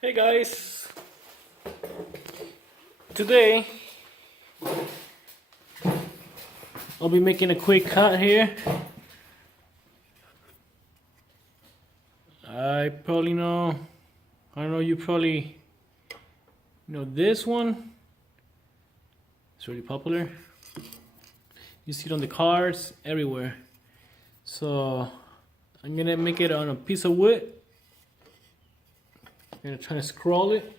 Hey guys, today I'll be making a quick cut here. I don't know, you probably know this one. It's really popular. You see it on the cars, everywhere. So I'm gonna make it on a piece of wood. I'm gonna try to scroll it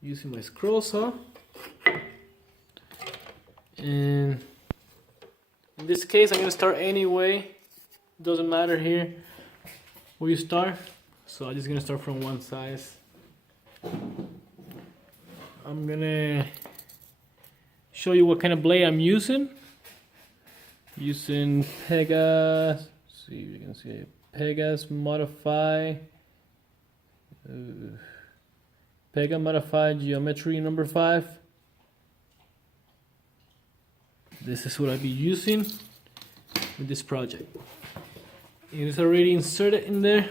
using my scroll saw. And in this case, I'm gonna start anyway. Doesn't matter here where you start. So I'm just gonna start from one size. I'm gonna show you what kind of blade I'm using. Using Pegas. See if you can see it. Pegas Modify. Pegas Modify Geometry number 5. This is what I'll be using with this project. It is already inserted in there.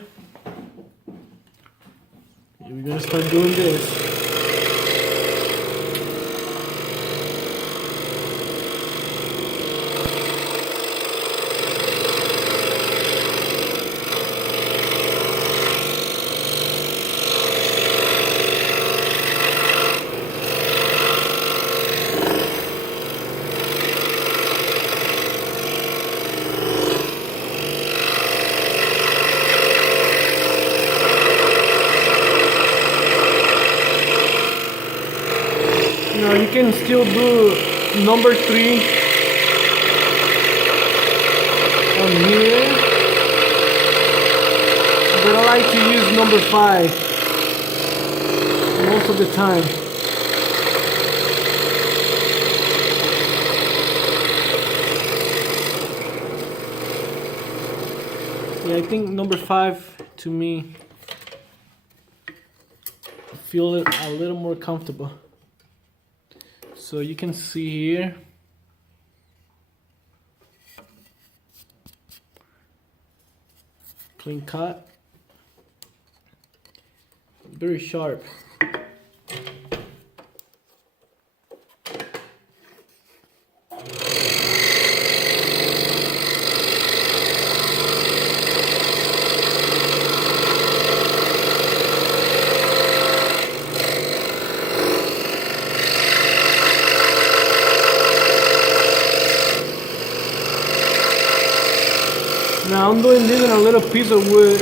And we're gonna start doing this. You can still do number 3 on here, but I like to use number 5 most of the time. Yeah, I think number 5 to me, I feel it a little more comfortable. So you can see here, clean cut, very sharp. Now I'm doing this in a little piece of wood.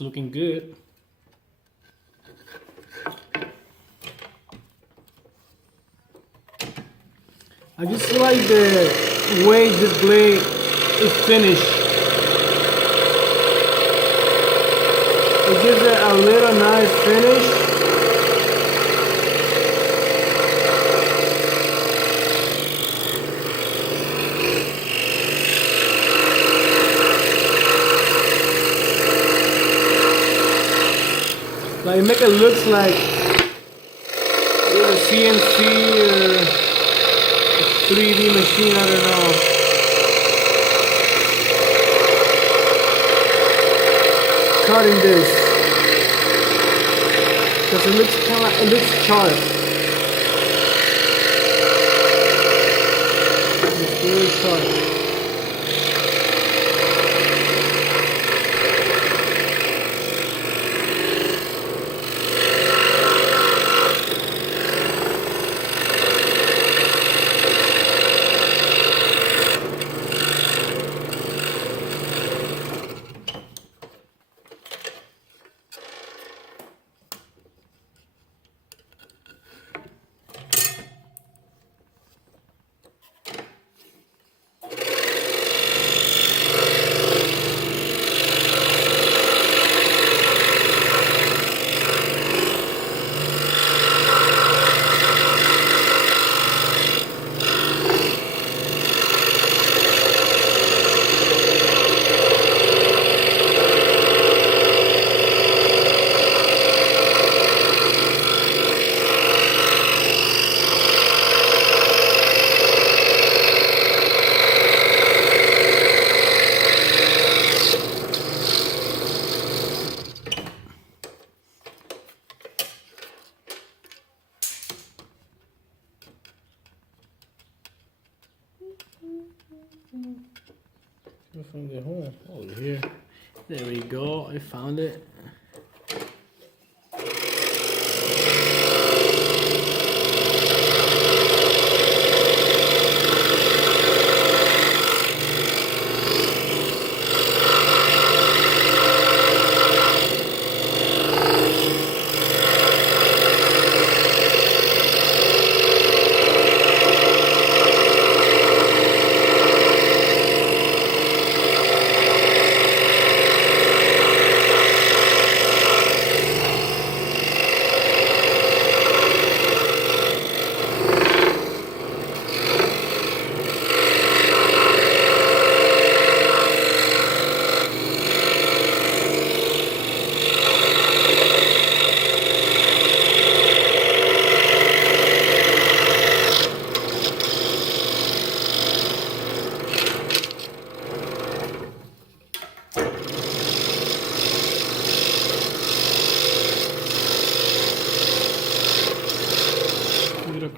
It's looking good. I just like the way this blade is finished. It gives it a little nice finish. Like make it looks like a CNC or a 3D machine, I don't know. Cutting this. Because it looks sharp. It's very sharp. From the home over here. There we go. I found it.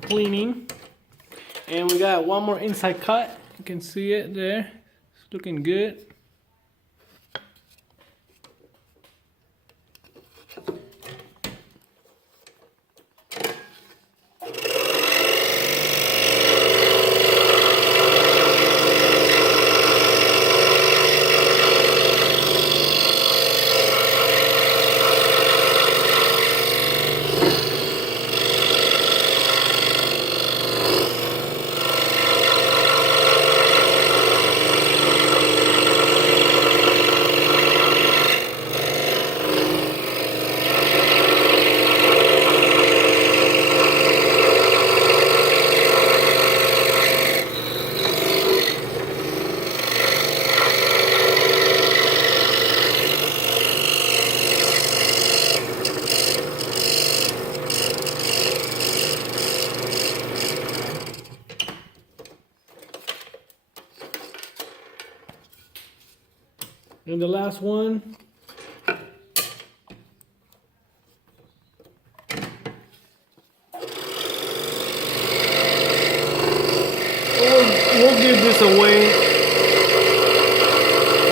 Cleaning, and we got one more inside cut. You can see it there. It's looking good. And the last one. We'll give this away.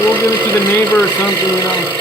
We'll give it to the neighbor or something, you know.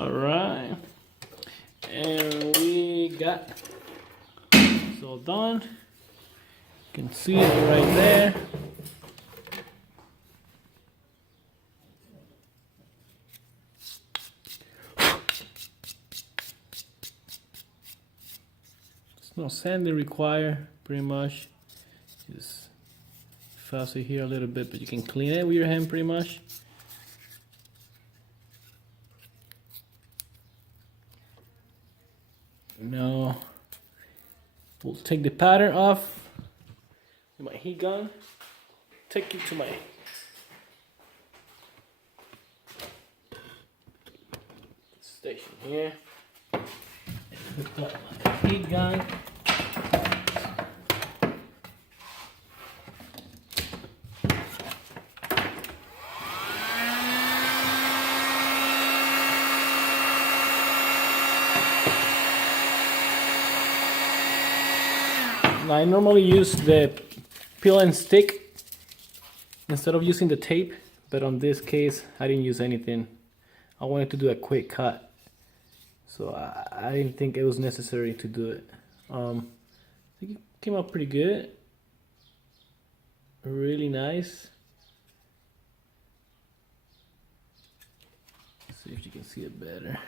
All right, and we got it's all done. You can see it right there. There's no sanding required, pretty much. Just fuzz it here a little bit, but you can clean it with your hand pretty much. Now we'll take the pattern off with my heat gun. Take it to my station here. Hook up my heat gun. I normally use the peel and stick instead of using the tape, but on this case I didn't use anything. I wanted to do a quick cut, so I didn't think it was necessary to do it. I think it came out pretty good, really nice. Let's see if you can see it better.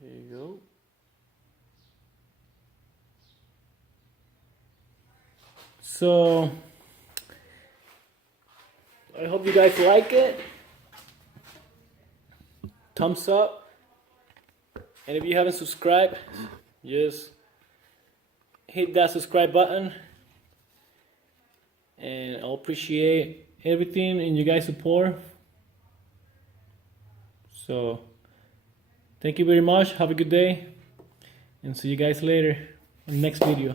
There you go. So I hope you guys like it. Thumbs up. And if you haven't subscribed, just hit that subscribe button. And I'll appreciate everything and you guys' support. So thank you very much. Have a good day. And see you guys later in the next video.